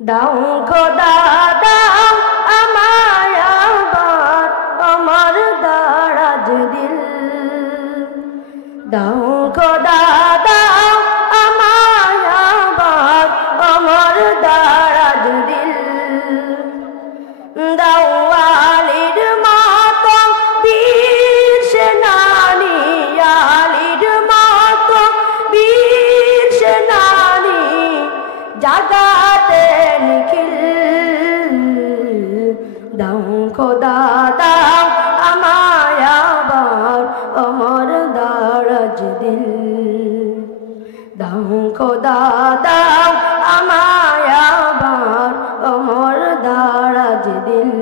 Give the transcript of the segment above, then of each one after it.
দাও খোদা দাও আমায় আবার আমার দারাজ দিল। দাও খোদা দাও আমায় আবার আমার দারাজ দিল। দাও আলীর মতো বীর সেনানী, আলীর মতো বীর সেনানী জাগাতে নিখিল। দাও খোদা দাও আমায় আবার আমার দারাজ দিল। দাও খোদা দাও আমায় আবার আমার দারাজ দিল।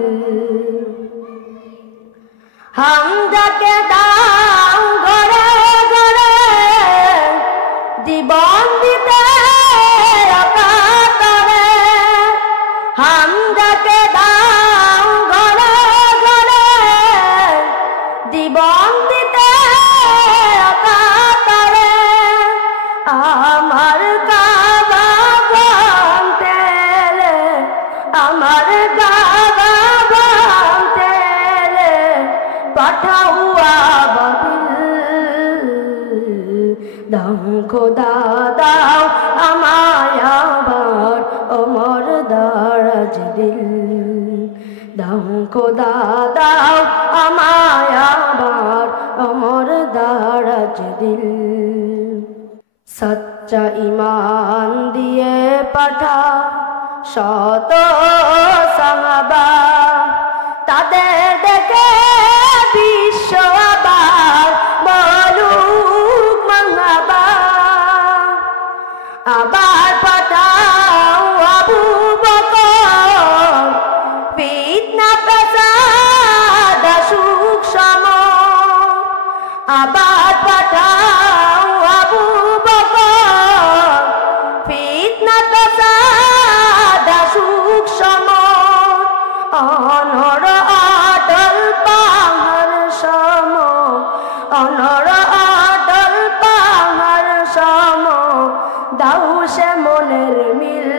হামজাকে দাও ঘরে ঘরে জীবন দিতে অকাতরে। হামজাকে দাও ঘরে ঘরে জীবন দিতে অকাতরে। আমার কাবা ভাঙতে আমার কাবা ভাঙতে পাঠাও আবাবিল। দাও খোদা দাও আমায় আবার আমার দারাজ দিল। দাও খোদা দাও আমায় আবার আমার দারাজ দিল। সচ্চা ঈমান দিয়ে পাঠা শত সাহাবা, তাদের দেখে বিশ্ব আবার বলুক মারহাবা। আবার পাঠাও আবু বকর ফিতনা পেশাদ সুখ সম। আবার পাঠাও আবু বকর ফিতনা পেশাদ সুখ সম। অনর অটল পাহাড় সম, অনর অটল পাহাড় সম দাও সে মনের মিল।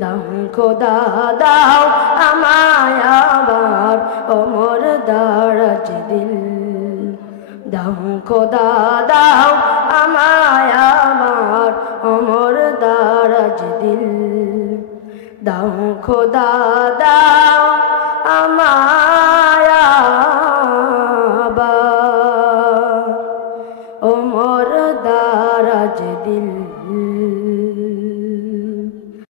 দাও খোদা দাও আমায় আবার আমার দারাজ দিল। দাও খোদা দাও আমায় আবার আমার দারাজ দিল। দাও খোদা দাও আমায়